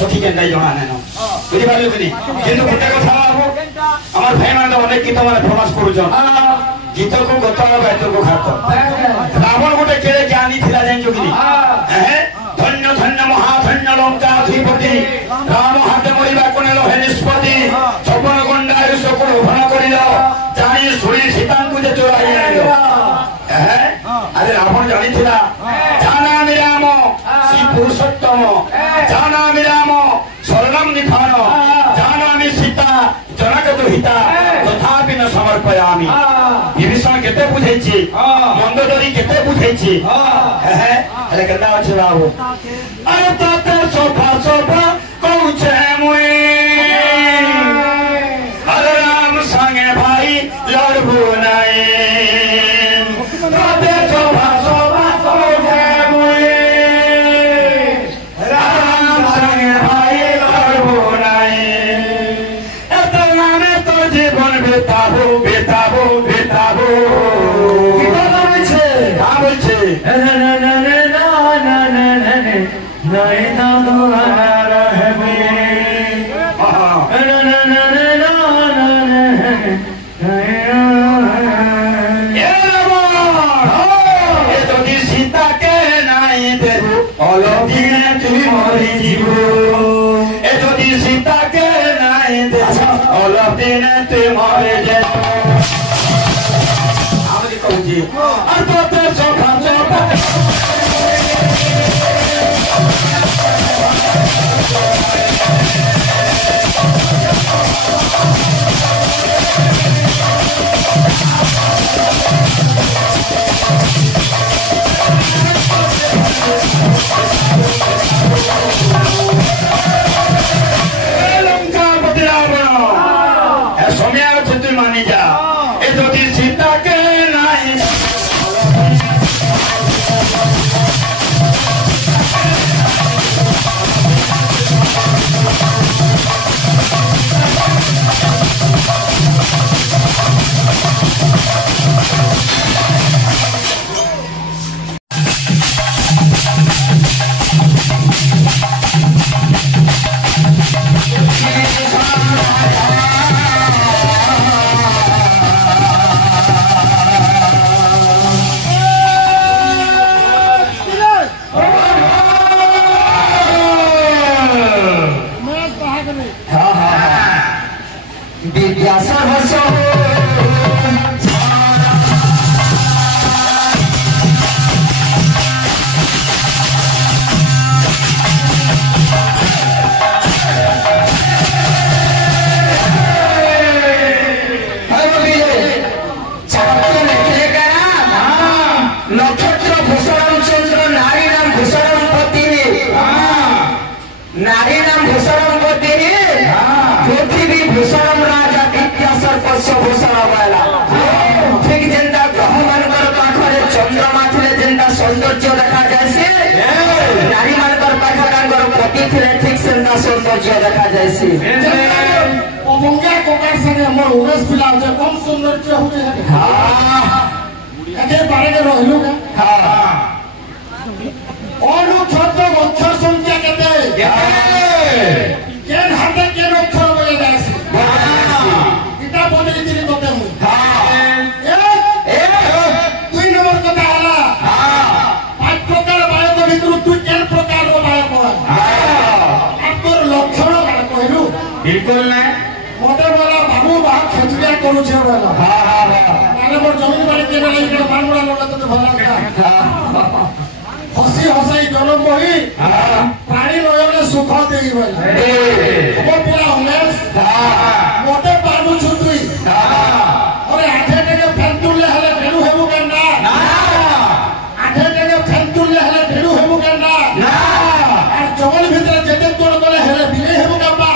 सठी केनता जणा नै न बुझि पारलु कि किंतु गोटे कथा हमर भाई मान अनेक गीत माने फेमस करूछन गीत को गत बैतर को खात रावण गोटे केले ज्ञानी थिला जान जो कि धन्य धन्य महाधन्य लंकाधिपति राम हाथ मरिबा कोने लो निष्पत्ति छपन गंडाय सकल भन करिल जानी सुरी सीता को जे चोराई आइलो अरे रावण जानी थिला जाना राम श्री पुरुषोत्तम जाना राम शरणम निधान जाना सीता जनक दुहिता तथापि न समर्पयामि विभीषण केते बुझैछि मंदोदरी केते बुझैछि अरे केना अछि बाबू अरे तते सोफा सोफा कहूछे मुई अरे राम संगे भाई लड़बू नहीं तते सोफा सोफा कहूछे मुई राम संगे भाई लड़बू नहीं एतना में तो जीवन बिताबू बिताबू बिताबू सीता के नाई देबू अलदिने तुम मरी जीवू ए जदि सीता के नाई देबू अलदिने तुम मरी जीवू आमरी कहूजी और तोते सोफा सोफा मानी जा ए जदि सीता के नाई सौंदर्य देखा जैसे नारी मानकर पाखा पति थे ठीक से सौंदर्य देखा जैसे अबंगा कोकार संगे हमर उमेश पिला जे कम सौंदर्य होते है हां एके बारे के रहलु का हां ओनु छत अक्षर संख्या केते केन हाथे केन अक्षर बोले जासी इटा बदली दिली तते मु हां ए दुई नंबर कथा हला हां पांच प्रकार बायक भितरु तू केन प्रकार रो बायक हां तोर लक्षण का कहलु बिल्कुल ना मोटे वाला बाबू बा खचरिया करू छे वाला हां हां माने मोर जमीन बाड़ी के नहीं इकडे बानबुड़ा लोला तो भला का हसी हसाई जन्म होई हां प्राणी नयने सुख देई वाला ओ पूरा उमेश हां मोटे बाबू छुतुई हां अरे आठे के फंतुले हले भेलु हेबु के ना ना आठे के फंतुले हले भेलु हेबु के ना ना और जंगल भीतर जेते तोड़ गले हले बिले हेबु के बा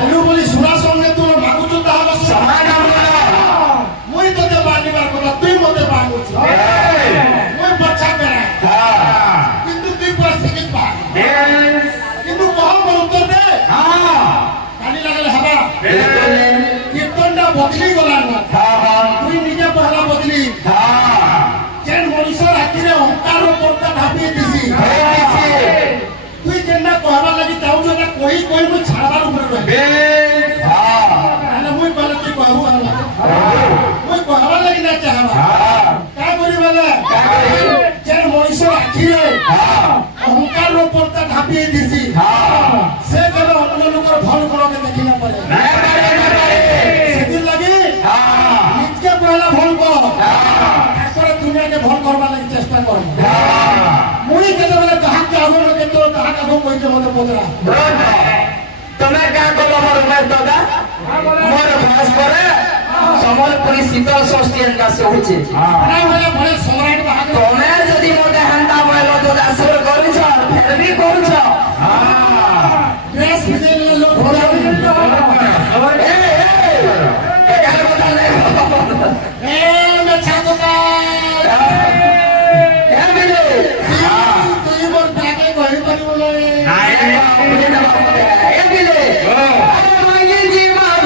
हेलु बोली सुरा संगे तू मागु छु ता समान मुई तो ते बानी बार को तुई मते बागु छु मुई बच्चा करे हां किंतु तुई प्रसिद्ध बा किंतु कहो पर उत्तर दे हां कानी लागले हवा कीर्तनटा बदली गला ना हां तुई निजे पहला बदली हां जेन मनुष्य आखिरे अहंकार पर्दा ढापी दिसी तुई जेना कहबा तो पदरा तुम्हें क्या कलो मोर उमेर दादा मोर भास परे समलपुरी शीतल षष्ठी एंता से होचे ना होले भले सम्राट बाहादुर तुम्हें जदी मोटे हंता बोलो तो दासुर करूछ फिर भी करूछ देश विदेश लोग होला ए क्या बता ले ए मैं छाकोता ए मिले तू ही बोल ताके कोई पर बोले ए मिले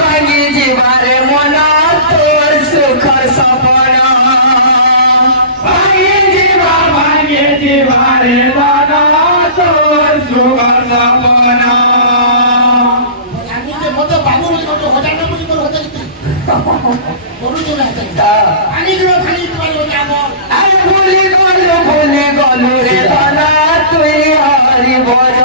भांगी जीवा रे मोना तोर सुखर सपना भांगी जीवा रे दादा तोर सुखर सपना आनी के मते बाबू बोली को हजाना बोली को होते किती बोलू जो रहते आनी के खाली तुम्हारे जाबो अरे भूली गलू रे दादा तुई हरी बोल